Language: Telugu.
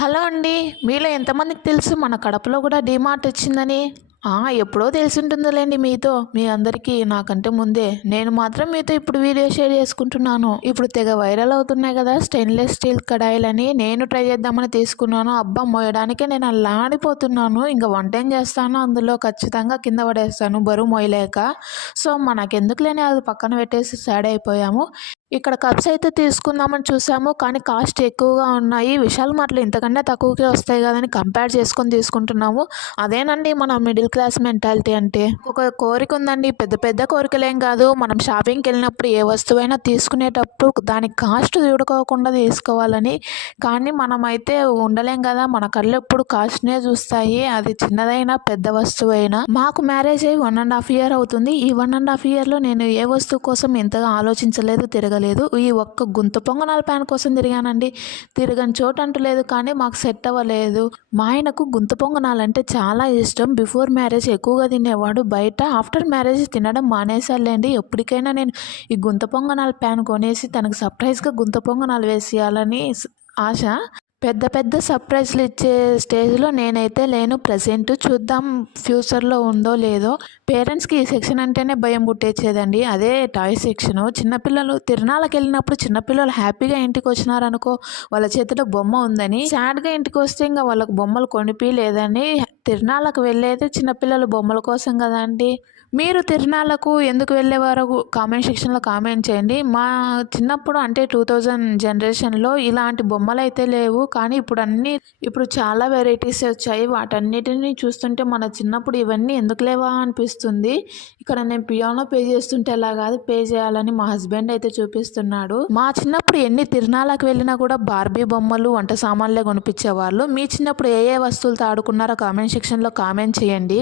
హలో అండి. మీలో ఎంతమందికి తెలుసు మన కడపలో కూడా డీమార్ట్ వచ్చిందని? ఎప్పుడో తెలిసుంటుందిలేండి మీతో. మీ అందరికీ నాకంటే ముందే. నేను మాత్రం మీతో ఇప్పుడు వీడియో షేర్ చేసుకుంటున్నాను. ఇప్పుడు తెగ వైరల్ అవుతున్నాయి కదా స్టెయిన్‌లెస్ స్టీల్ కడాయిలని. నేను ట్రై చేద్దామని తీసుకున్నాను. అబ్బా! మోయడానికే నేను అల్లాడిపోతున్నాను. ఇంక వంటేం చేస్తాను అందులో ఖచ్చితంగా కింద పడేస్తాను బరువు మోయలేక. సో, మనకెందుకులేని అది పక్కన పెట్టేసి సైడ్ అయిపోయాము. ఇక్కడ కప్స్ అయితే తీసుకుందామని చూసాము. కానీ కాస్ట్ ఎక్కువగా ఉన్నాయి. విశాల్ మార్ట్‌లో ఇంతకన్నా తక్కువకే వస్తాయి కదని కంపేర్ చేసుకొని తీసుకుంటున్నాము. అదేనండి మన మిడిల్ క్లాస్ మెంటాలిటీ అంటే. ఒక కోరిక ఉందండి. పెద్ద పెద్ద కోరికలేం కాదు. మనం షాపింగ్‌కి వెళ్ళినప్పుడు ఏ వస్తువైనా తీసుకునేటప్పుడు దాని కాస్ట్ చూడుకోకుండా తీసుకోవాలని. కానీ మనమైతే ఉండలేం కదా. మన కళ్ళు ఎప్పుడు కాస్ట్‌నే చూస్తాయి. అది చిన్నదైనా పెద్ద వస్తువైనా. మాకు మ్యారేజ్ అయ్యి 1½ ఇయర్ అవుతుంది. ఈ 1½ ఇయర్‌లో నేను ఏ వస్తువు కోసం ఎంతగా ఆలోచించలేదు, తిరగలేదు. ఈ ఒక్క గుంత పొంగనాల ప్యాన్ కోసం తిరిగానండి. తిరగని చోటు అంటూ లేదు. కానీ మాకు సెట్ అవ్వలేదు. మా ఆయనకు గుంత పొంగనాలంటే చాలా ఇష్టం. బిఫోర్ మ్యారేజ్ ఎక్కువగా తినేవాడు బయట. ఆఫ్టర్ మ్యారేజ్ తినడం మానేశాడులేండి. ఎప్పటికైనా నేను ఈ గుంత పొంగనాల ప్యాన్ కొనేసి తనకు సర్ప్రైజ్‌గా గుంత పొంగనాలు వేసేయాలని ఆశ. పెద్ద పెద్ద సర్ప్రైజ్‌లు ఇచ్చే స్టేజ్‌లో నేనైతే లేను ప్రెజెంట్. చూద్దాం ఫ్యూచర్‌లో ఉందో లేదో. పేరెంట్స్‌కి ఈ సెక్షన్ అంటేనే భయం పుట్టించేదండి. అదే టాయ్ సెక్షను. చిన్నపిల్లలు తిరునాళ్ళకెళ్ళినప్పుడు చిన్నపిల్లలు హ్యాపీగా ఇంటికొచ్చినారనుకో, వాళ్ళ చేతిలో బొమ్మ ఉందని, సాడ్‌గా ఇంటికొస్తే ఇంక వాళ్ళకి బొమ్మలు కొనిపియలేదని తిరునాళ్ళకు వెళ్ళేది చిన్నపిల్లల బొమ్మల కోసం కదండీ! మీరు తిరునాళ్ళకు ఎందుకు వెళ్ళేవారో కామెంట్ సెక్షన్‌లో కామెంట్ చేయండి. మా చిన్నప్పుడు అంటే 2000 జనరేషన్‌లో ఇలాంటి బొమ్మలైతే లేవు. కానీ ఇప్పుడు చాలా వెరైటీస్ వచ్చాయి. వాటన్నిటిని చూస్తుంటే మన చిన్నప్పుడు ఇవన్నీ ఎందుకు లేవా అనిపిస్తుంది. ఇక్కడ నేను పియానో పే చేస్తుంటే అలా కాదు, పే చేయాలని మా హస్బెండ్ అయితే చూపిస్తున్నాడు. మా చిన్నప్పుడు ఎన్ని తిరునాళ్ళకి వెళ్ళినా కూడా బార్బీ బొమ్మలు, వంట సామాన్లే కొనిపించేవాళ్ళు. మీ చిన్నప్పుడు ఏ ఏ వస్తువులతో ఆడుకున్నారో కామెంట్ సెక్షన్‌లో కామెంట్ చేయండి.